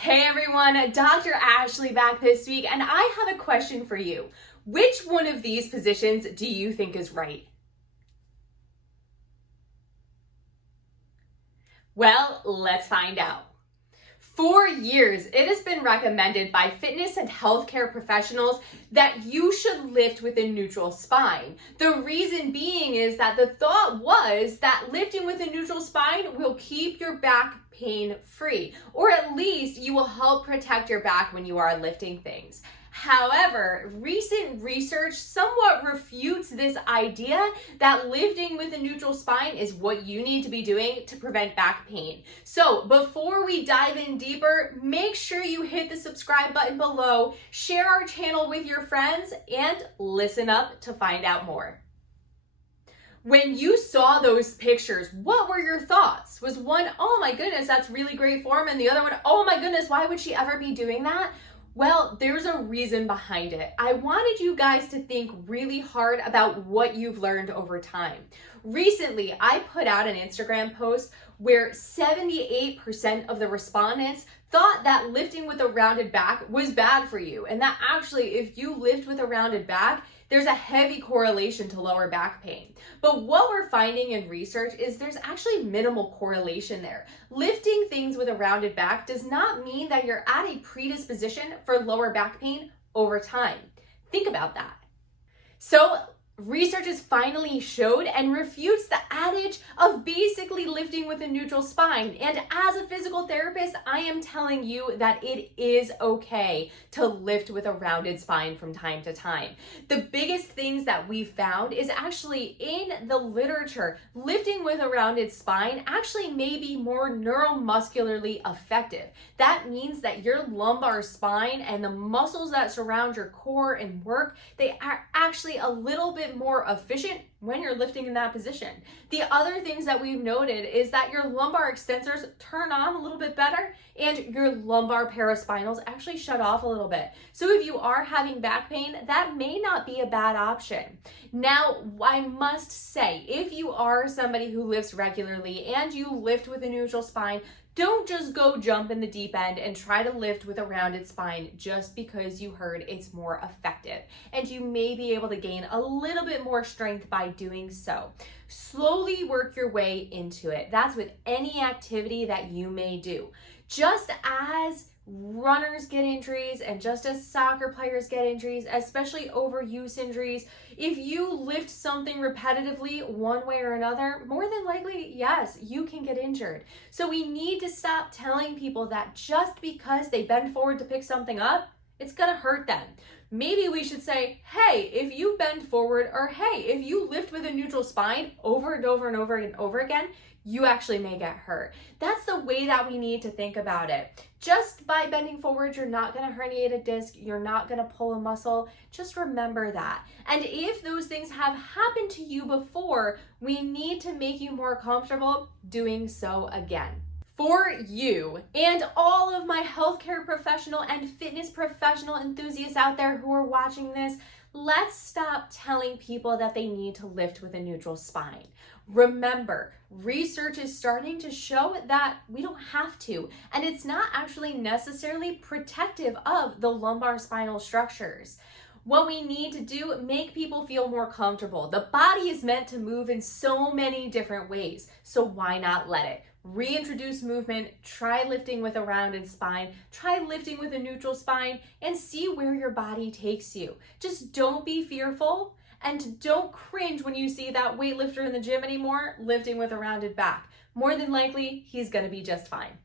Hey everyone, Dr. Ashley back this week, and I have a question for you. Which one of these positions do you think is right? Well, let's find out. For years, it has been recommended by fitness and healthcare professionals that you should lift with a neutral spine. The reason being is that the thought was that lifting with a neutral spine will keep your back pain free, or at least you will help protect your back when you are lifting things. However, recent research somewhat refutes this idea that lifting with a neutral spine is what you need to be doing to prevent back pain. So before we dive in deeper, make sure you hit the subscribe button below, share our channel with your friends, and listen up to find out more. When you saw those pictures, what were your thoughts? Was one, oh my goodness, that's really great form, and the other one, oh my goodness, why would she ever be doing that? Well, there's a reason behind it. I wanted you guys to think really hard about what you've learned over time. Recently, I put out an Instagram post where 78% of the respondents thought that lifting with a rounded back was bad for you, and that actually, if you lift with a rounded back, there's a heavy correlation to lower back pain. But what we're finding in research is there's actually minimal correlation there. Lifting things with a rounded back does not mean that you're at a predisposition for lower back pain over time. Think about that. So, research has finally showed and refutes the adage of basically lifting with a neutral spine. And as a physical therapist, I am telling you that it is okay to lift with a rounded spine from time to time. The biggest things that we found is actually in the literature, lifting with a rounded spine actually may be more neuromuscularly effective. That means that your lumbar spine and the muscles that surround your core and work, they are actually a little bit more efficient when you're lifting in that position. The other things that we've noted is that your lumbar extensors turn on a little bit better and your lumbar paraspinals actually shut off a little bit. So if you are having back pain, that may not be a bad option. Now, I must say, if you are somebody who lifts regularly and you lift with a neutral spine, don't just go jump in the deep end and try to lift with a rounded spine just because you heard it's more effective. And you may be able to gain a little bit more strength by doing so. Slowly work your way into it. That's with any activity that you may do. Just as runners get injuries and just as soccer players get injuries, especially overuse injuries, if you lift something repetitively one way or another, more than likely, yes, you can get injured. So we need to stop telling people that just because they bend forward to pick something up, it's gonna hurt them. Maybe we should say, hey, if you bend forward, or hey, if you lift with a neutral spine over and over and over and over again, you actually may get hurt. That's the way that we need to think about it. Just by bending forward, you're not going to herniate a disc, you're not going to pull a muscle. Just remember that. And if those things have happened to you before, we need to make you more comfortable doing so again. For you and all of my healthcare professional and fitness professional enthusiasts out there who are watching this, let's stop telling people that they need to lift with a neutral spine. Remember, research is starting to show that we don't have to, and it's not actually necessarily protective of the lumbar spinal structures. What we need to do, make people feel more comfortable. The body is meant to move in so many different ways, so why not let it? Reintroduce movement, try lifting with a rounded spine, try lifting with a neutral spine, and see where your body takes you. Just don't be fearful and don't cringe when you see that weightlifter in the gym anymore lifting with a rounded back. More than likely, he's gonna be just fine.